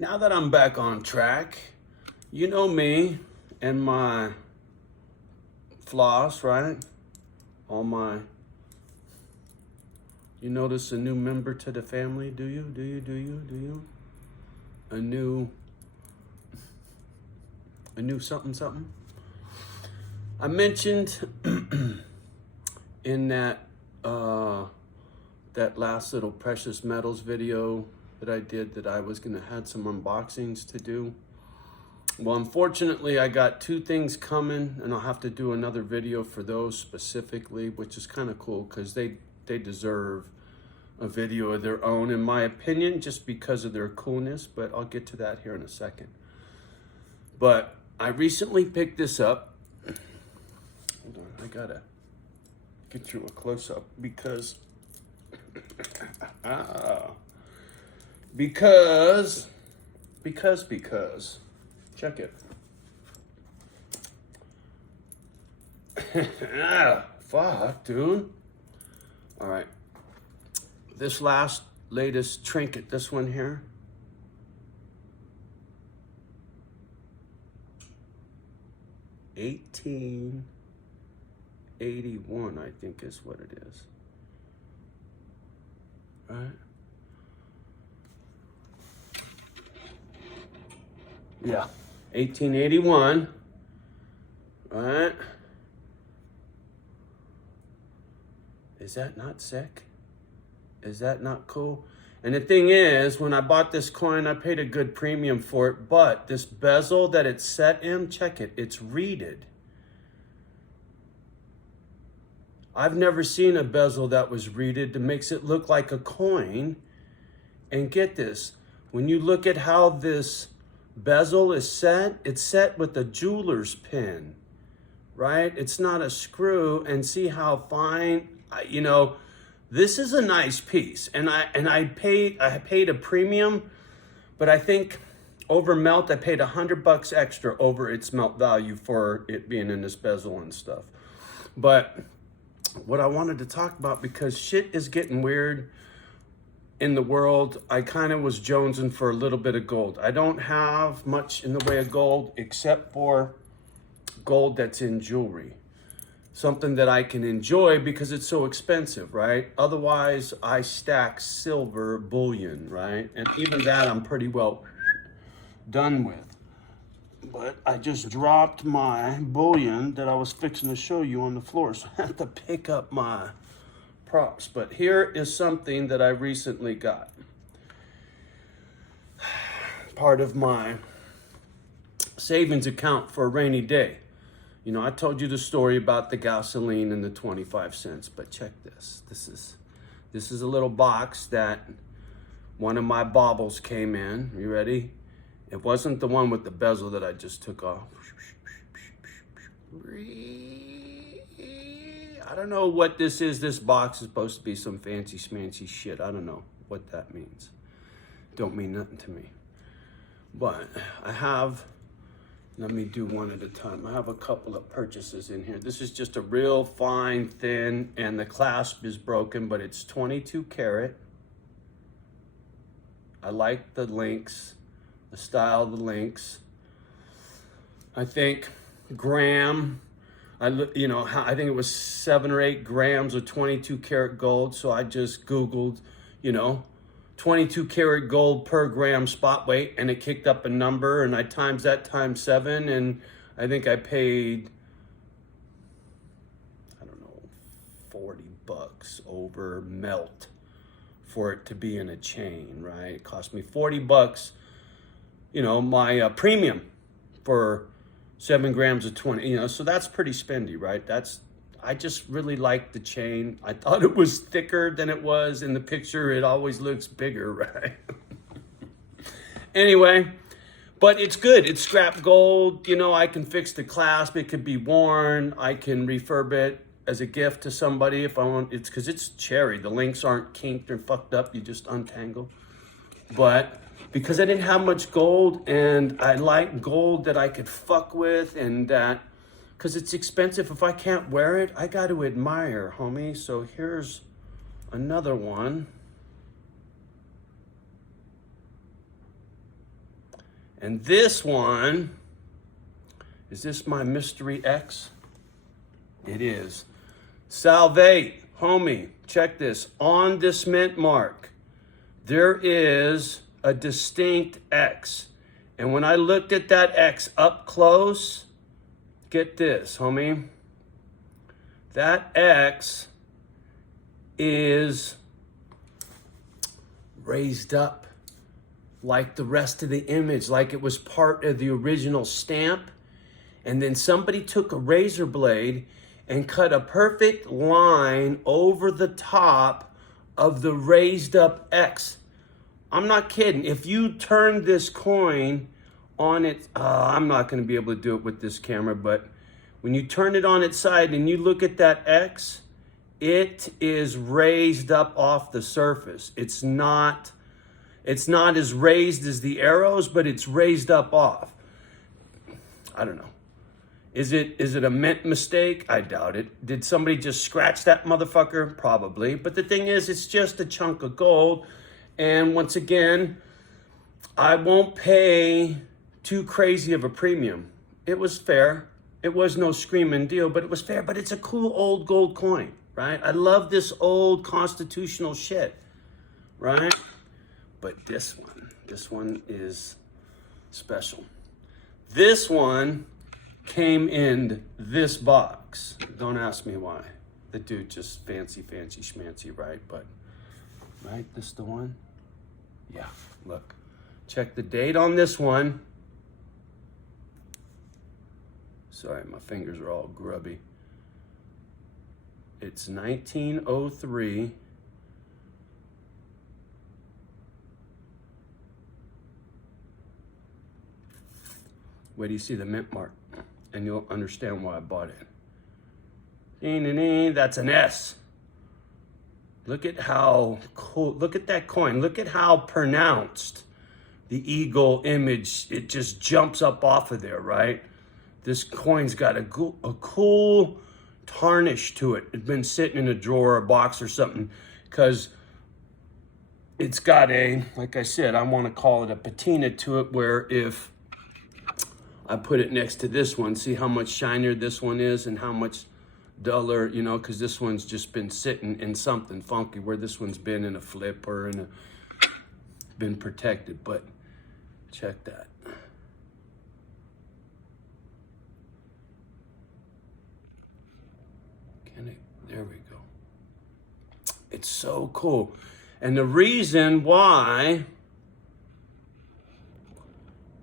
Now that I'm back on track, you know me and my floss, right? All my, you notice a new member to the family, do you? A new something. I mentioned in that last little precious metals video that I did that I was gonna have some unboxings to do. Well, unfortunately, I got two things coming, and I'll have to do another video for those specifically, which is kind of cool because they deserve a video of their own, in my opinion, just because of their coolness. But I'll get to that here in a second. But I recently picked this up. Hold on, I gotta get you a close up because because check it. Fuck, dude. All right. This latest trinket, this one here. $1881, I think is what it is. Right? Yeah, 1881, right? Is that not sick? Is that not cool? And the thing is, when I bought this coin, I paid a good premium for it, but this bezel that it's set in, check it, it's reeded. I've never seen a bezel that was reeded that makes it look like a coin. And get this, when you look at how this bezel is set, it's set with a jeweler's pin, right? It's not a screw. And see how fine, you know, this is a nice piece. And I paid a premium, but I think over melt, I paid $100 extra over its melt value for it being in this bezel and stuff. But what I wanted to talk about, because shit is getting weird in the world, I kind of was jonesing for a little bit of gold. I don't have much in the way of gold except for gold that's in jewelry. Something that I can enjoy because it's so expensive, right? Otherwise, I stack silver bullion, right? And even that I'm pretty well done with. But I just dropped my bullion that I was fixing to show you on the floor, so I have to pick up my props. But here is something that I recently got. Part of my savings account for a rainy day. You know, I told you the story about the gasoline and the 25 cents, but check this. This is a little box that one of my baubles came in. You ready? It wasn't the one with the bezel that I just took off. I don't know what this is. This box is supposed to be some fancy schmancy shit. I don't know what that means. Don't mean nothing to me. But I have, let me do one at a time. I have a couple of purchases in here. This is just a real fine, thin, and the clasp is broken, but it's 22 karat. I like the links, the style of the links. I think gram, I think it was 7 or 8 grams of 22 karat gold. So I just Googled, 22 karat gold per gram spot weight, and it kicked up a number, and I times that times 7, and I think I paid, I don't know, $40 over melt for it to be in a chain, right? It cost me $40, my premium for 7 grams of 20, so that's pretty spendy, right? I just really like the chain. I thought it was thicker than it was in the picture. It always looks bigger, right? Anyway, but it's good. It's scrap gold. I can fix the clasp. It could be worn. I can refurb it as a gift to somebody if I want. It's because it's cherry. The links aren't kinked or fucked up. You just untangle. But because I didn't have much gold, and I like gold that I could fuck with, and that, because it's expensive. If I can't wear it, I got to admire, homie. So here's another one. And this one, is this my Mystery X? It is. Salvate, homie, check this. On this mint mark, there is a distinct X. And when I looked at that X up close, get this, homie. That X is raised up like the rest of the image, like it was part of the original stamp. And then somebody took a razor blade and cut a perfect line over the top of the raised up X. I'm not kidding. If you turn this coin on it, I'm not going to be able to do it with this camera, but when you turn it on its side and you look at that X, it is raised up off the surface. It's not as raised as the arrows, but it's raised up off. I don't know. Is it a mint mistake? I doubt it. Did somebody just scratch that motherfucker? Probably. But the thing is, it's just a chunk of gold. And once again, I won't pay too crazy of a premium. It was fair. It was no screaming deal, but it was fair. But it's a cool old gold coin, right? I love this old constitutional shit, right? But this one is special. This one came in this box. Don't ask me why. The dude just fancy schmancy, right? But, right, this the one? Yeah, look. Check the date on this one. Sorry, my fingers are all grubby. It's 1903. Where do you see the mint mark? And you'll understand why I bought it. That's an S. Look at how cool, look at that coin. Look at how pronounced the eagle image, it just jumps up off of there, right? This coin's got a cool tarnish to it. It's been sitting in a drawer or a box or something because it's got a, like I said, I want to call it a patina to it, where if I put it next to this one, see how much shinier this one is and how much duller, you know, because this one's just been sitting in something funky, where this one's been in a flip or in a, been protected. But check that. There we go. It's so cool. And the reason why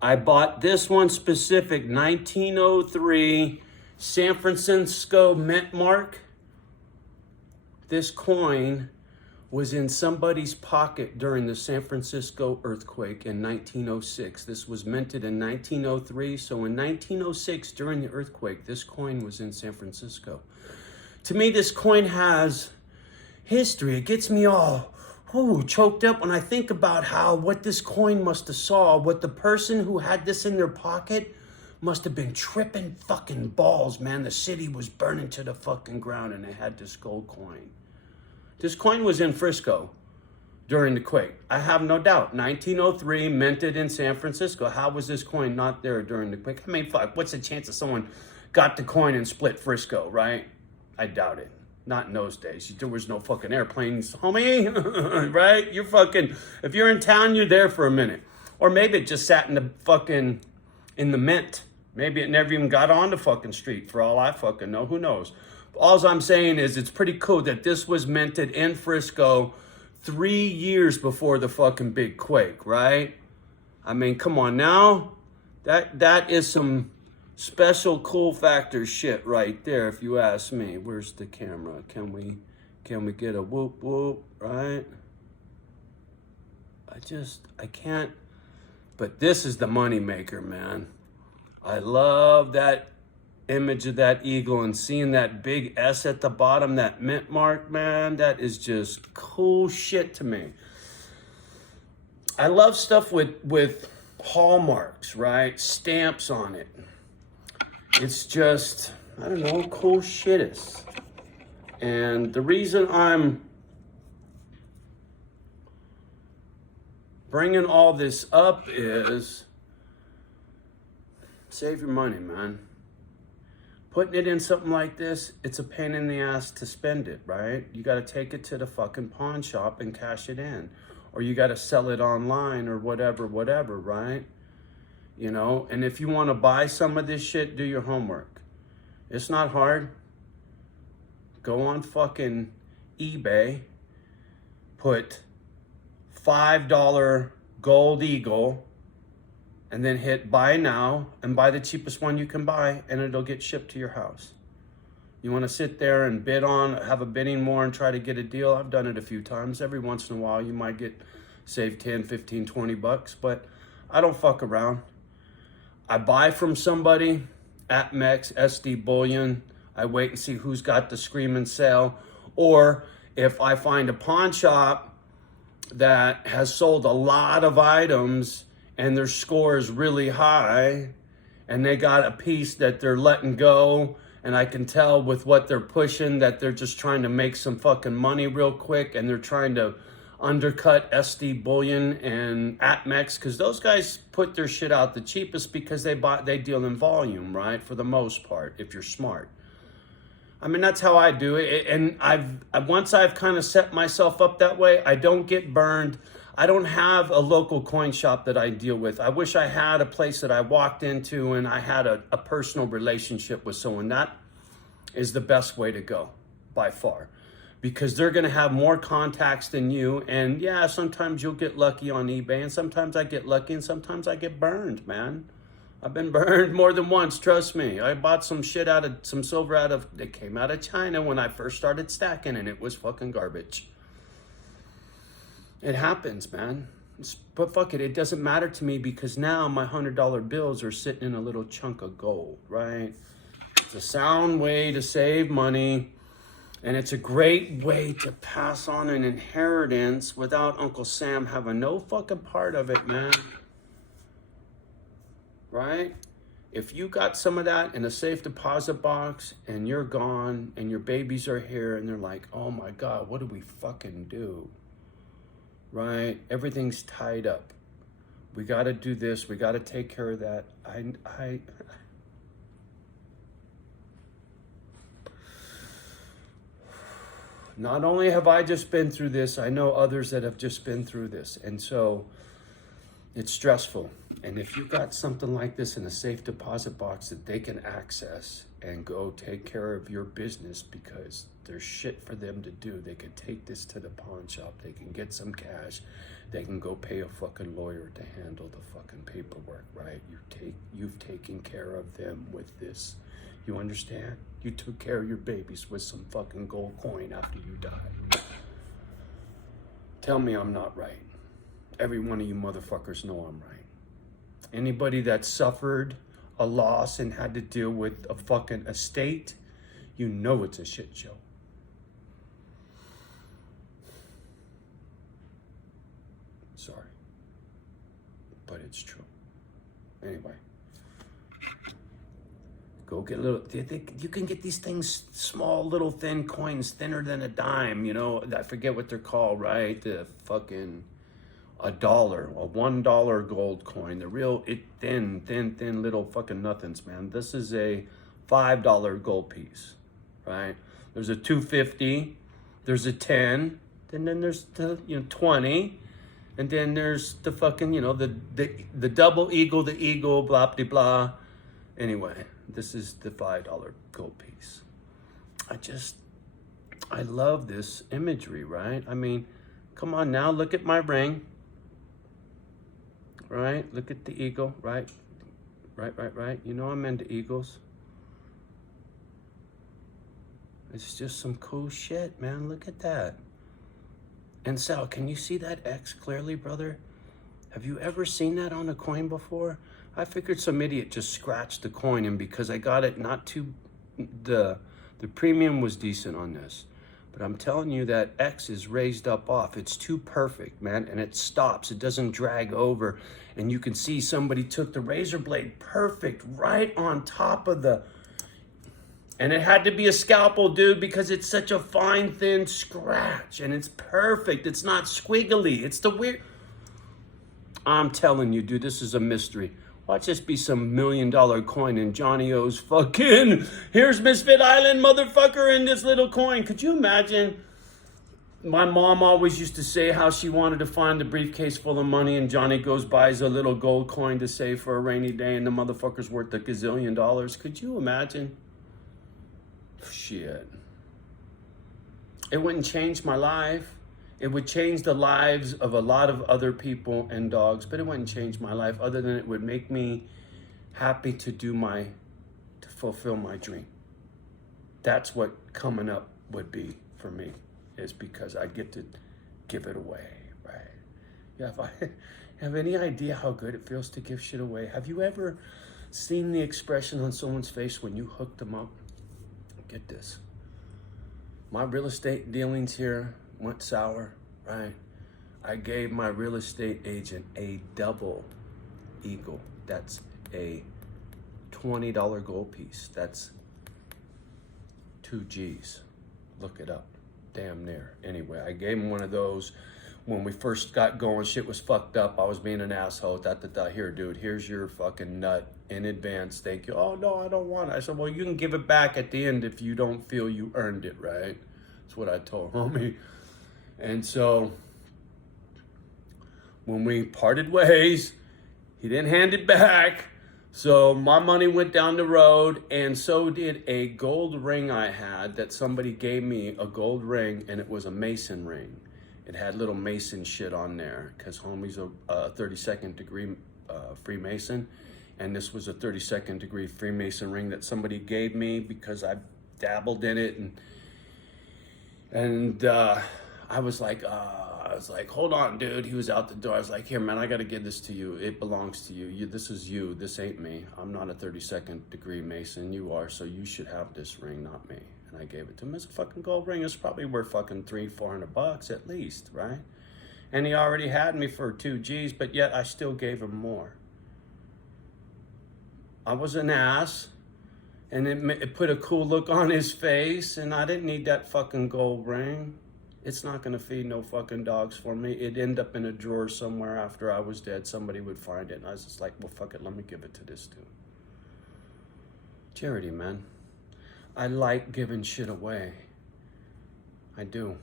I bought this one specific 1903 San Francisco mint mark, this coin was in somebody's pocket during the San Francisco earthquake in 1906. This was minted in 1903. So in 1906, during the earthquake, this coin was in San Francisco. To me, this coin has history. It gets me all choked up when I think about what this coin must have saw, what the person who had this in their pocket must have been tripping fucking balls, man. The city was burning to the fucking ground and they had this gold coin. This coin was in Frisco during the quake. I have no doubt. 1903, minted in San Francisco. How was this coin not there during the quake? I mean, fuck, what's the chance that someone got the coin and split Frisco, right? I doubt it. Not in those days. There was no fucking airplanes, homie, right? You're fucking, if you're in town, you're there for a minute. Or maybe it just sat in the mint. Maybe it never even got on the fucking street, for all I fucking know. Who knows? All I'm saying is it's pretty cool that this was minted in Frisco 3 years before the fucking big quake, right? I mean, come on now. That is some special cool factor shit right there, if you ask me. Where's the camera? Can we get a whoop whoop, right? I can't. But this is the money maker, man. I love that image of that eagle and seeing that big S at the bottom, that mint mark, man. That is just cool shit to me. I love stuff with hallmarks, right? Stamps on it. It's just, I don't know, cool shittest. And the reason I'm bringing all this up is Save your money, man. Putting it in something like this, it's a pain in the ass to spend it, right? You got to take it to the fucking pawn shop and cash it in. Or you got to sell it online or whatever, right? You know, and if you want to buy some of this shit, do your homework. It's not hard. Go on fucking eBay, put $5 gold eagle, and then hit buy now and buy the cheapest one you can buy, and it'll get shipped to your house. You want to sit there and bid on, have a bidding war and try to get a deal? I've done it a few times. Every once in a while you might save 10, 15, 20 bucks, but I don't fuck around. I buy from somebody, APMEX, SD Bullion. I wait and see who's got the screaming sale. Or if I find a pawn shop that has sold a lot of items and their score is really high and they got a piece that they're letting go, and I can tell with what they're pushing that they're just trying to make some fucking money real quick, and they're trying to undercut SD Bullion and APMEX, because those guys put their shit out the cheapest because they deal in volume, right? For the most part, if you're smart. I mean, that's how I do it. And once I've kind of set myself up that way, I don't get burned. I don't have a local coin shop that I deal with. I wish I had a place that I walked into and I had a personal relationship with someone. That is the best way to go by far, because they're going to have more contacts than you. And yeah, sometimes you'll get lucky on eBay, and sometimes I get lucky, and sometimes I get burned, man. I've been burned more than once, trust me. I bought some silver that came out of China when I first started stacking, and it was fucking garbage. It happens, man. But fuck it, it doesn't matter to me, because now my $100 bills are sitting in a little chunk of gold, right? It's a sound way to save money. And it's a great way to pass on an inheritance without Uncle Sam having no fucking part of it, man. Right? If you got some of that in a safe deposit box and you're gone and your babies are here and they're like, oh my God, what do we fucking do? Right? Everything's tied up. We got to do this. We got to take care of that. Not only have I just been through this, I know others that have just been through this. And so it's stressful. And if you've got something like this in a safe deposit box that they can access and go take care of your business, because there's shit for them to do. They could take this to the pawn shop. They can get some cash. They can go pay a fucking lawyer to handle the fucking paperwork, right? You've taken care of them with this. You understand? You took care of your babies with some fucking gold coin after you died. Tell me I'm not right. Every one of you motherfuckers know I'm right. Anybody that suffered a loss and had to deal with a fucking estate, you know it's a shit show. Sorry. But it's true. Anyway. Go get a little, you can get these things, small, little, thin coins, thinner than a dime, you know, I forget what they're called, right? The fucking, a $1 gold coin, the real, thin little fucking nothings, man. This is a $5 gold piece, right? There's a $2.50, there's a 10, and then there's the, 20, and then there's the fucking, the double eagle, the eagle, blah, blah, blah. Anyway, this is the $5 gold piece. I love this imagery, right? I mean, come on now, look at my ring. Right? Look at the eagle, right? Right. You know I'm into eagles. It's just some cool shit, man. Look at that. And Sal, can you see that X clearly, brother? Have you ever seen that on a coin before? I figured some idiot just scratched the coin, and because I got it not too, the premium was decent on this. But I'm telling you that X is raised up off. It's too perfect, man, and it stops. It doesn't drag over. And you can see somebody took the razor blade perfect right on top of the... And it had to be a scalpel, dude, because it's such a fine, thin scratch. And it's perfect. It's not squiggly. It's the weird... I'm telling you, dude, this is a mystery. Watch this be some $1 million coin and Johnny O's fucking, here's Misfit Island, motherfucker, in this little coin. Could you imagine? My mom always used to say how she wanted to find a briefcase full of money and Johnny goes buys a little gold coin to save for a rainy day and the motherfucker's worth $1 gazillion. Could you imagine? Shit. It wouldn't change my life. It would change the lives of a lot of other people and dogs, but it wouldn't change my life other than it would make me happy to fulfill my dream. That's what coming up would be for me, is because I get to give it away, right? Yeah, if I have any idea how good it feels to give shit away. Have you ever seen the expression on someone's face when you hooked them up? Get this. My real estate dealings here went sour, right? I gave my real estate agent a double eagle. That's a $20 gold piece. That's 2 G's. Look it up. Damn near. Anyway, I gave him one of those when we first got going. Shit was fucked up. I was being an asshole. Here, dude, here's your fucking nut in advance. Thank you. Oh, no, I don't want it. I said, well, you can give it back at the end if you don't feel you earned it, right? That's what I told homie. And so when we parted ways, he didn't hand it back. So my money went down the road, and so did a gold ring I had that somebody gave me, a gold ring, and it was a Mason ring. It had little Mason shit on there because homie's a 32nd degree Freemason, and this was a 32nd degree Freemason ring that somebody gave me because I dabbled in it, and I was like, hold on, dude. He was out the door. I was like, here, man, I got to give this to you. It belongs to you. This is you. This ain't me. I'm not a 32nd degree Mason. You are, so you should have this ring, not me. And I gave it to him. It's a fucking gold ring. It's probably worth fucking $300-400 at least, right? And he already had me for 2 G's, but yet I still gave him more. I was an ass, and it put a cool look on his face, and I didn't need that fucking gold ring. It's not gonna feed no fucking dogs for me. It'd end up in a drawer somewhere after I was dead. Somebody would find it. And I was just like, well, fuck it, let me give it to this dude. Charity, man. I like giving shit away. I do.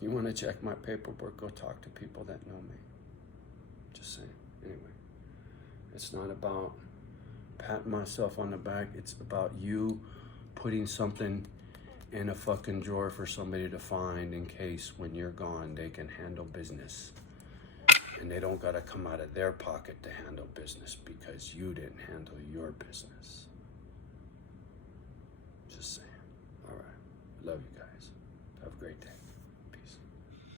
You wanna check my paperwork, go talk to people that know me. Just saying. Anyway, it's not about patting myself on the back. It's about you putting something in a fucking drawer for somebody to find in case when you're gone, they can handle business. And they don't gotta come out of their pocket to handle business because you didn't handle your business. Just saying. All right. Love you guys. Have a great day.